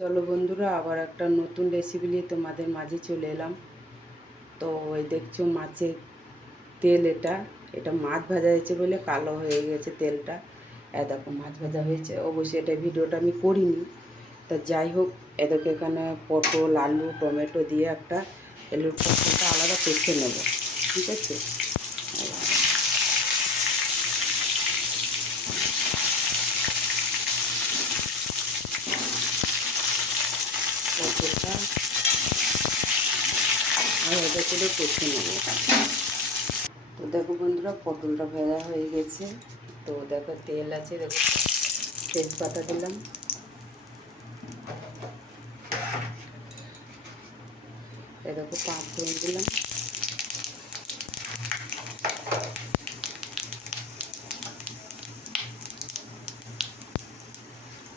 চলো বন্ধুরা, আবার একটা নতুন রেসিপি নিয়ে তোমাদের মাঝে চলে এলাম। তো ওই দেখছো মাছের তেল, এটা এটা মাছ ভাজা হয়েছে বলে কালো হয়ে গেছে তেলটা। দেখো মাছ ভাজা হয়েছে, অবশ্যই এটা ভিডিওটা আমি করিনি। তা যাই হোক, এদেরকে এখানে পটল, আলু, টমেটো দিয়ে একটা আলুর পটলটা আলাদা কষে নেব, ঠিক আছে? পটলটা আলাদা করে কষে নেব। তো দেখো বন্ধুরা, পটলটা ভাজা হয়ে গেছে। তো দেখো তেল আছে, দেখো তেজপাতা দিলাম, দেখো 5 ফোড়ন দিলাম,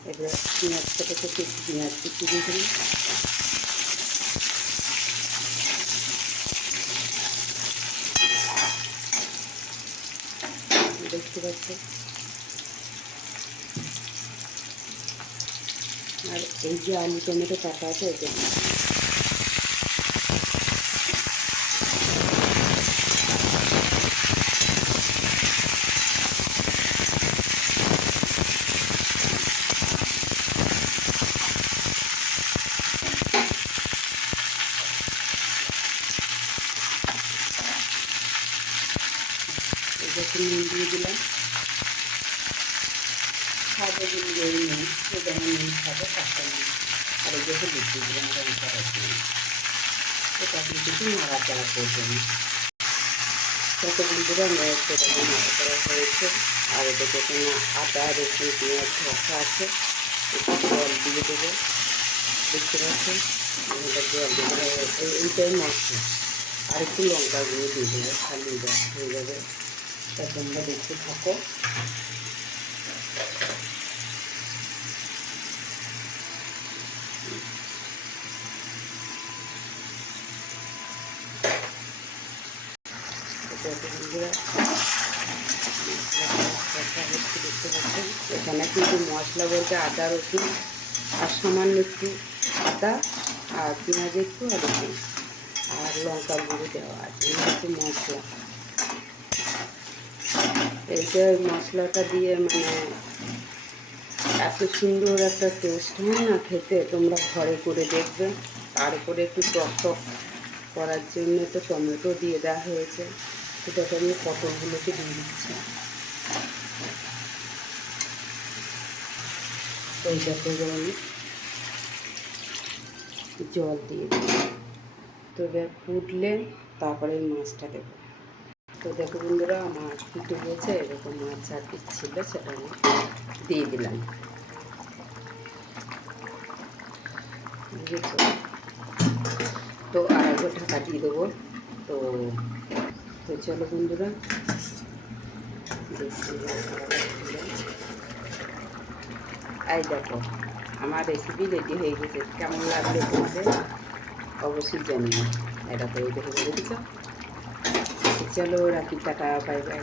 এবার পেঁয়াজ কেটে কেটে পেঁয়াজ কুচি দিয়ে দিলাম, দেখতে পাচ্ছি। আর এই যে আলু টমেটো কাটা আছে এটা একটু নুন দিয়ে দিলাম, খাবে দিলে নুন, যেমন নুন খাবে তারটা নুন, আর এই যে হলুদ দিয়ে দিলাম রং করার জন্য। এটা কিন্তু নাড়াচাড়া করবেন। কত বন্ধুরা সেটাকে নাড়াচাড়া হয়েছে। আর এটা যেখানে আদা রসুন পেঁয়াজ ধসা আছে, একটু জল দিয়ে দেবো, দেখতে পাচ্ছেন জল দিয়ে এইটাই মশলা। আর একটু লঙ্কা গুঁড়ো দিয়ে দেবো, খালি হয়ে যাবে। তা তোমরা দেখতে থাকো। দেখতে পাচ্ছেন এখানে কিন্তু মশলা বলতে আদা রসুন আর সামান্য একটু আদা আর পেঁয়াজ একটু আর রসুন আর লঙ্কা গুঁড়ো দেওয়া আছে, এই হচ্ছে মশলা। এইটা মশলাটা দিয়ে মানে এত সুন্দর একটা টেস্ট হয় না খেতে, তোমরা ঘরে করে দেখবে। তার উপরে একটু টক টক করার জন্য তো টমেটো দিয়ে দেওয়া হয়েছে। সেটাকে আমি পটলগুলোকে দিয়ে দিচ্ছি। এইটাতে আমি জল দিয়ে দিই। তো এবার ফুটলে তারপরে মাছটা দেবো। তো দেখো বন্ধুরা, মাছ ফুটে গেছে, এরকম মাছ আর কি ছিল সেটা আমি দিয়ে দিলাম, বুঝেছো? তো আর একবার ঢাকা দিয়ে দেবো। তো তো চলো বন্ধুরা, এই দেখো আমার রেসিপি রেডি হয়ে গেছে। কেমন লাগলো তোমাদের অবশ্যই জানিও। এটা করে দেখে বলে দিচ্ছ। চলো রাখি, টাটা, বাই বাই।